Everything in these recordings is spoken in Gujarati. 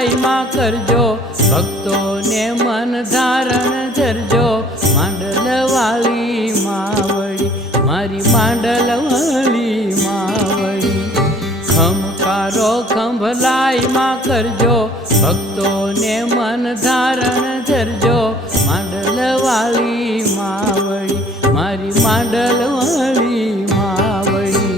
ભલાઈ માં કરજો, ભક્તોને મન ધારણ ધરજો, માંડલ વાળી માવડી, મારી માંડલ વાળી માવડી. ખમકારો ખંભલાઈ માં કરજો, ભક્તોને મન ધારણ ધરજો, માંડલ વાળી માવડી, મારી માંડલ વાળી માવડી.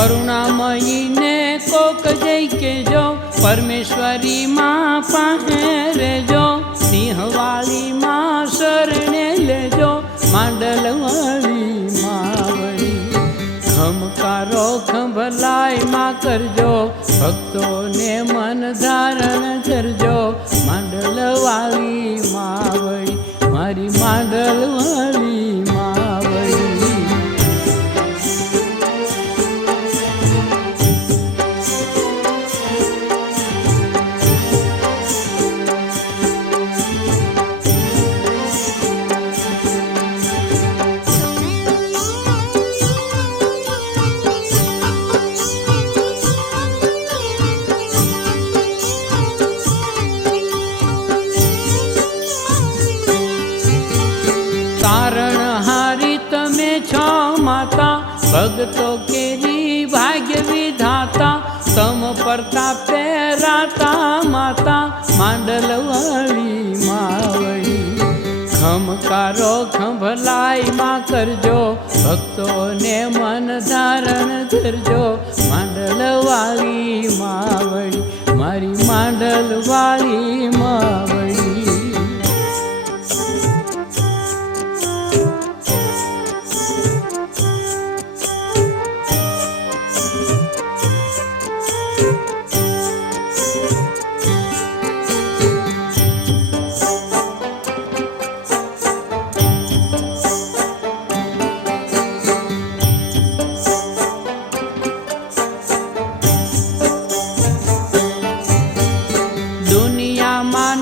કરુણામયી ને કોક જઈ કેજો, પરમેશ્વરી માં પાસે રેજો, સિંહવાળી માં શરણે લેજો, માંડલ વાળી માવડી. ખમકારો ખંભલાઈ માં કરજો, ભક્તોને મન ધારણ ધરજો, માંડલ વાળી માવડી, મારી માંડલ વાળી માવડી. તારણહારી તમે છો માતા, ભગતો કેરી ભાગ્ય વિધાતા, તમ પ્રતાપે રાતા માતા, માંડલ વાળી માવડી. ખમકારો ખંભલાઈ માં કરજો, ભક્તોને મન ધારણ ધરજો, માંડલ વાળી માવડી, મારી માંડલ વાળી માવડી.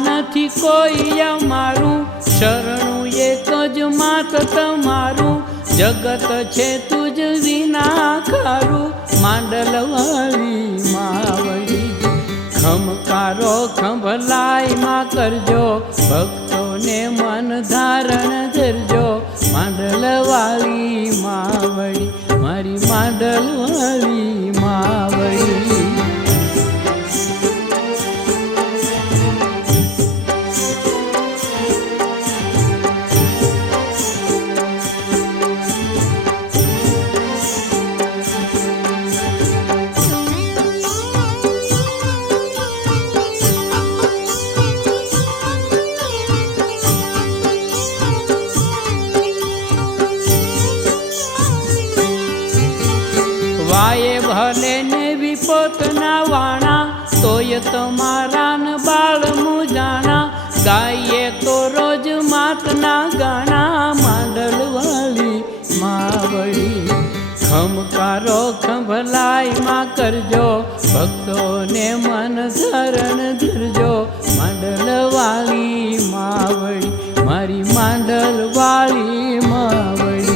નથી કોઈ અમારું, શરણું એક જ માત તમારું, જગત છે તુજ વિના ખારું, માંડલ વાળી માવડી. ખમકારો ખંભલાઈ માં કરજો, ભક્તોને મન ધારણ ધરજો, માંડલ વાળી માવડી, મારી માંડલ વાળી માવડી. વાયે ભલે ને વિપોતના વાણા, તોય તમારા ન બાળ મુજાણા, ગાઈએ તો રોજ માતના ગાણા, માંડલ વાળી માવડી. ખમકારો ખંભલાઈ માં કરજો, ભક્તોને મન ધારણ ધરજો, માંડલ વાળી માવડી, મારી માંડલ વાળી માવડી.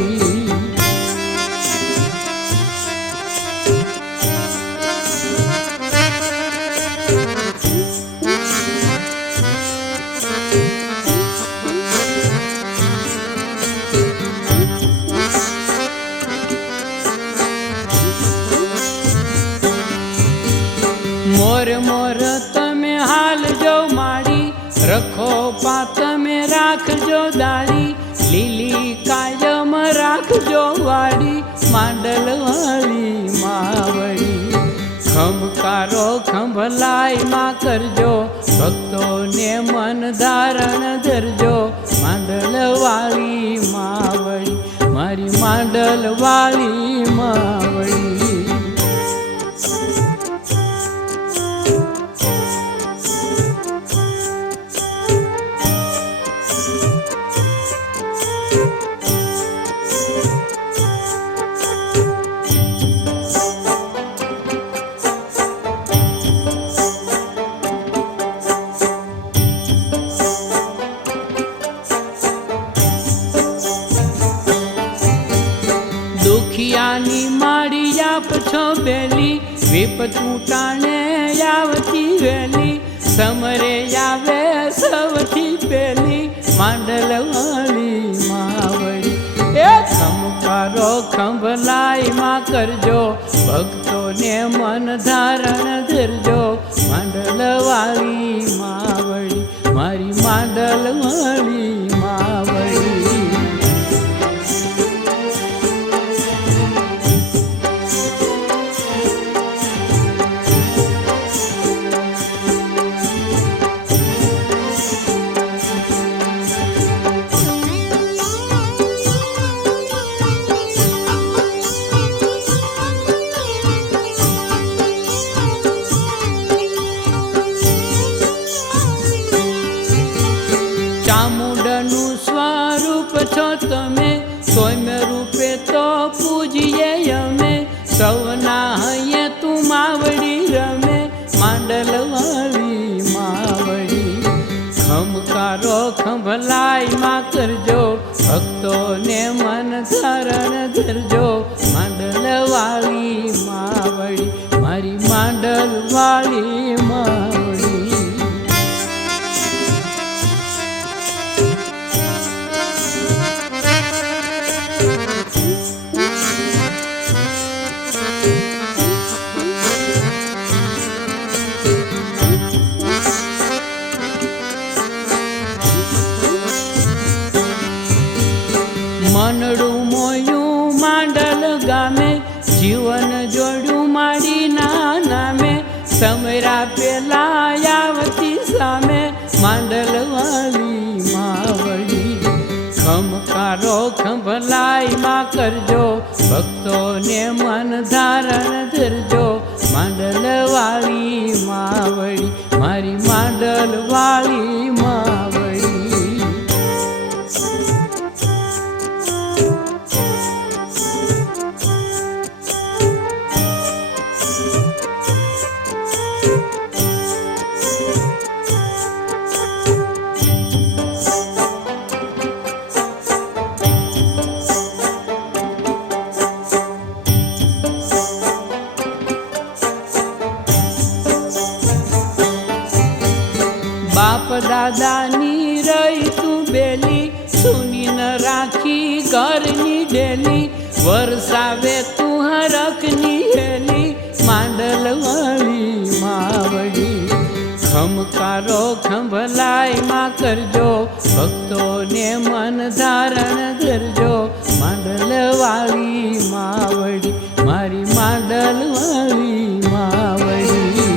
મોર મોર તમે હાલજો માડી, રખો પા તમે રાખજો દાડી, લીલી કાયમ રાખજો વાડી, માંડલ વાળી માવડી. ખમકારો ખંભલાઈ માં કરજો, ભક્તોને મન ધારણ ધરજો, માંડલ વાળી માવડી, મારી માંડલ વાળી માવડી. આપ છો બેલી વિપતું ટાણે આવતી વેલી સમરે આવે સૌથી પેલી માંડલ વાળી માવડી એ ખંભારો ખંભલાઈ માં કરજો ભક્તોને મન ધારણ ધરજો માંડલ વાળી માવડી મારી માંડલ વાળી માવડી ચામુંડનું સ્વરૂપ છો તમે સૌમ્ય રૂપે તો પૂજીએ અમે સૌના હૈયે તું માવડી રમે માંડલ વાળી માવડી ખમકારો ખંભલાઈ માં કરજો ભક્તોને મન ધારણ ધરજો માંડલ વાળી માવડી મારી માંડલ વાળી માવડી મનડું મોયું માંડલ ગામે જીવન જોડું માડીના નામે સમરા પેલા આવતી સામે માંડલ વાળી માવડી ખમકારો ખંભલાઈ માં કરજો ભક્તોને મન ધારણ ધરજો માંડલ વાળી માવડી મારી માંડલ વાળી માવડી બાપ દાદાની રહી તું બેલી સુની ન રાખી ઘરની ડેલી વરસાવે તું હરખની હેલી માંડલ વાળી માવડી ખમકારો ખંભલાઈ માં કરજો ભક્તોને મન ધારણ ધરજો માંડલ વાળી માવડી મારી માંડલ વાળી માવડી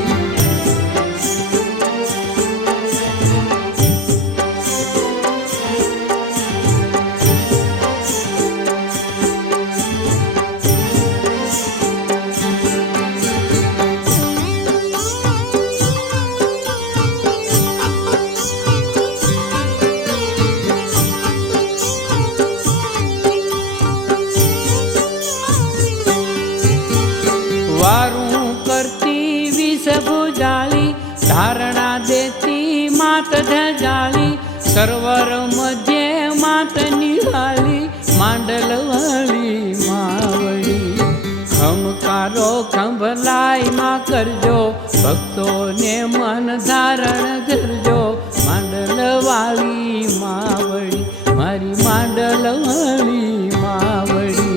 વારું કરતી વિષ ભુજાળી ધારણા દેતી માત ધજાળી સર્વર મધ્યે માત નિહાળી માંડલ વાળી માવડી ખમકારો ખંભલાઈ માં કરજો ભક્તોને મન ધારણ ધરજો માંડલ વાળી માવડી મારી માંડલ વાળી માવડી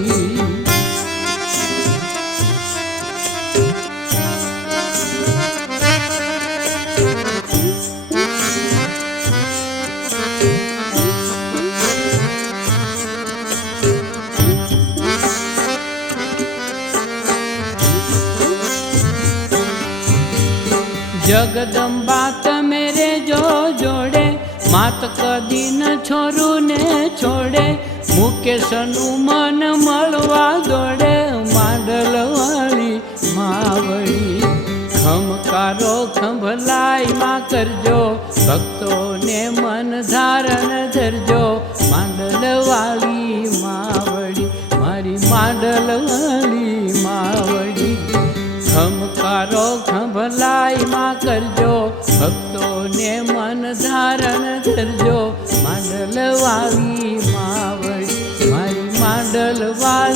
જગદંબા તમે રેજો જોડે માત કદી ન છોરું ને છોડે મુકેશનું મન મળવા દોડે માંડલ વાળી માવડી ખમકારો ખંભલાઈ માં કરજો ભક્તોને મન ધારણ ધરજો માંડલ વાળી માવડી મારી માંડલ વાળી માવડી ખમકારો ખંભલાઈ માં કરજો ભક્તોને મન ધારણ ધરજો માંડલ વાળી માવડી મારી માંડલ વાળી